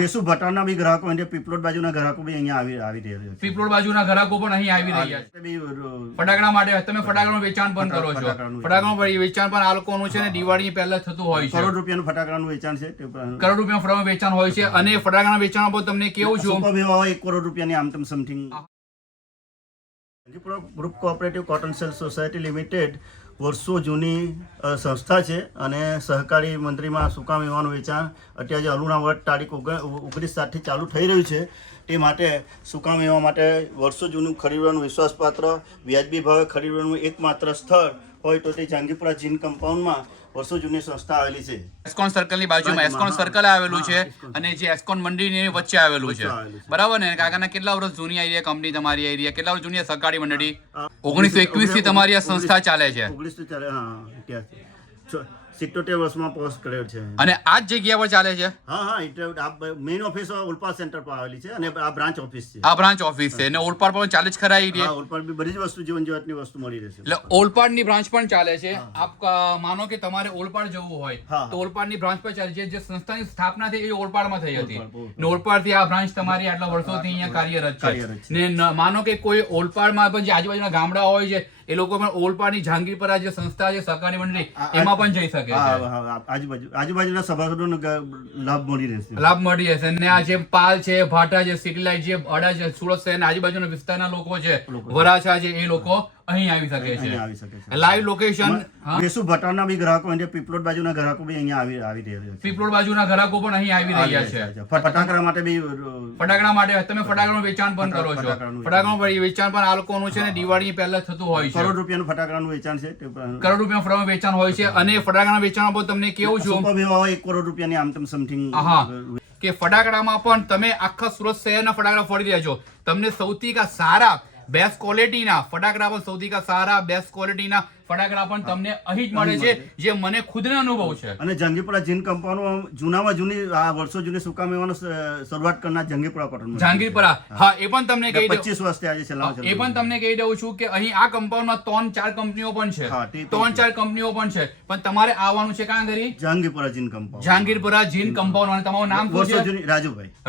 કેશુ ભટારના બી ગ્રાહકો અને પીપલોદ બાજુના ગ્રાહકો બી અહીંયા આવી રહ્યા છે. પીપલોડ બાજુના ગ્રાહકો પણ અહીં આવી રહ્યા છે ફટાકડા માટે. તમે ફટાકડાનું વેચાણ પણ કરો છો? ફટાકડાનું વેચાણ પણ આ લોકોનું છે ને દિવાળી પહેલા થતું હોય છે. કરોડ રૂપિયાનું ફટાકડાનું વેચાણ છે. કરોડ રૂપિયાનું ફટાકડાનું વેચાણ હોય છે. અને ફટાકડાના વેચાણ પર તમને કેવું છું, 1 કરોડ રૂપિયાની આમ તેમ something. Group cooperative cotton cell society limited વર્ષો જૂની સંસ્થા છે અને સહકારી મંત્રીમાં સૂકા મેવાનું વેચાણ અત્યારે જે અલુણા વર્ત તારીખ 19/7થી ચાલુ થઈ રહ્યું છે તે માટે સૂકા મેવા માટે વર્ષો જૂનું ખરીદવાનું વિશ્વાસપાત્ર વ્યાજબી ભાવે ખરીદવાનું એકમાત્ર સ્થળ હોય તો તે જહાંગીરપુરા જીન કમ્પાઉન્ડમાં વર્ષો જૂની સંસ્થા આવેલી છે. એસ્કોન સર્કલની બાજુમાં એસ્કોન સર્કલ આવેલું છે અને જે એસ્કોન મંડળીની વચ્ચે આવેલું છે, બરાબર ને? કાકાના કેટલા વર્ષ જૂની એરિયા કંપની તમારી એરિયા કેટલા વર્ષ જૂની સહકારી મંડળી? 1921 થી તમારી આ સંસ્થા ચાલે છે. 19 ચાલે. હા, 77 વર્ષમાં પોસ્ટ કરેલ છે. અને આ જ જગ્યા પર ચાલે છે? હા, એટલે મેઇન ઓફિસ ઓલપાડ સેન્ટર પર આવેલી છે અને આ બ્રાન્ચ ઓફિસ છે. આ બ્રાન્ચ ઓફિસ છે અને ઓલપાડ પર ચાલે જ ખરા એરિયા? હા, ઓલપાડ બી બધી જ વસ્તુ જીવન જીવતની વસ્તુ મળી રહેશે. એટલે ઓલપાડની બ્રાન્ચ પણ ચાલે છે. આપ માનો કે તમારે ઓલપાડ જવું હોય તો ઓલપાડની બ્રાન્ચ પર ચાલે છે. જે સંસ્થાની સ્થાપના થઈ એ ઓલપાડમાં થઈ હતી ને ઓલપાડથી આ બ્રાન્ચ તમારી આટલા વર્ષોથી અહીંયા કાર્યરત છે. ને માનો કે કોઈ ઓલપાડમાં પણ જે આજુબાજુના ગામડા હોય છે એ લોકો પણ ઓલપાડની જહાંગીરપુરા જે સંસ્થા છે સહકારી મંડળી એમાં પણ જઈ શકે છે. આજુબાજુના સભાસદોનો લાભ મળી રહેશે. લાભ મળી જશે. અને આ જે પાલ છે, ભાટા છે, સિટીલાઇટ જે અડા છે, સુરત શહેરના આજુબાજુના વિસ્તારના લોકો છે, વરાછા છે, એ લોકો અહીં આવી શકે છે. લાઈવ લોકેશન કેશુ ભટારના બી ગ્રાહકો અને પીપલોદ બાજુના ગ્રાહકો બી અહીંયા આવી રહ્યા છે. પીપલોડ બાજુના ગ્રાહકો પણ અહીં આવી રહ્યા છે. ફટાકડા માટે બી ફટાકડા માટે તમે ફટાકડાનું વેચાણ પણ કરો છો? ફટાકડાનું વેચાણ પણ આ લોકોનું છે ને દિવાળી પહેલા થતું હોય છે. કરોડ રૂપિયાનું ફટાકડાનું વેચાણ છે. કરોડ રૂપિયાનું ફટાકડાનું વેચાણ હોય છે. અને ફટાકડાના વેચાણ પર તમને કેવું છું, 1 કરોડ રૂપિયાની આમ તેમ સમથિંગ. કે ફટાકડામાં પણ તમે આખા સુરત શહેરના ફટાકડા ફોડી રહ્યા છો. તમને સૌથી સારા બેસ્ટ ક્વોલિટીના ફટાકડા પણ સૌથી સારા બેસ્ટ ક્વોલિટીના ફટાકડા પણ તમને અહીં જ મળે છે, જે મને ખુદને અનુભવ છે. અને જહાંગીરપુરા જીન કમ્પાઉન્ડમાં જૂનામાં જૂની આ વર્ષો જૂની સૂકા મેવાનો શરૂઆત કરનાર જહાંગીરપુરા કોટન. જહાંગીરપુરા, હા, એ પણ તમને કહી દઉં 25 વર્ષથી આજે ચલાવે છે. એ પણ તમને કહી દઉં છું કે અહીં આ કમ્પાઉન્ડમાં 3-4 કંપનીઓ પણ છે. 3-4 કંપનીઓ પણ છે. પણ તમારે આવવાનું છે ક્યાં ઘરી? જહાંગીરપુરા જીન કમ્પાઉન્ડ. જહાંગીરપુરા જીન કમ્પાઉન્ડ. અને તમારું નામ શું છે?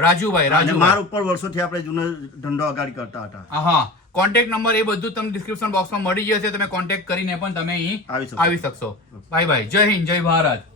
રાજુભાઈ. માર ઉપર વર્ષોથી આપણે જૂનો ધંધો આગાડી કરતા હતા. હા, કોન્ટેક્ટ નંબર એ બધું તમને ડિસ્ક્રિપ્શન બોક્સમાં મળી જશે. તમે કોન્ટેક્ટ કરીને પણ તમે અહીં આવી શકશો. Bye bye. જય હિન્દ, જય ભારત.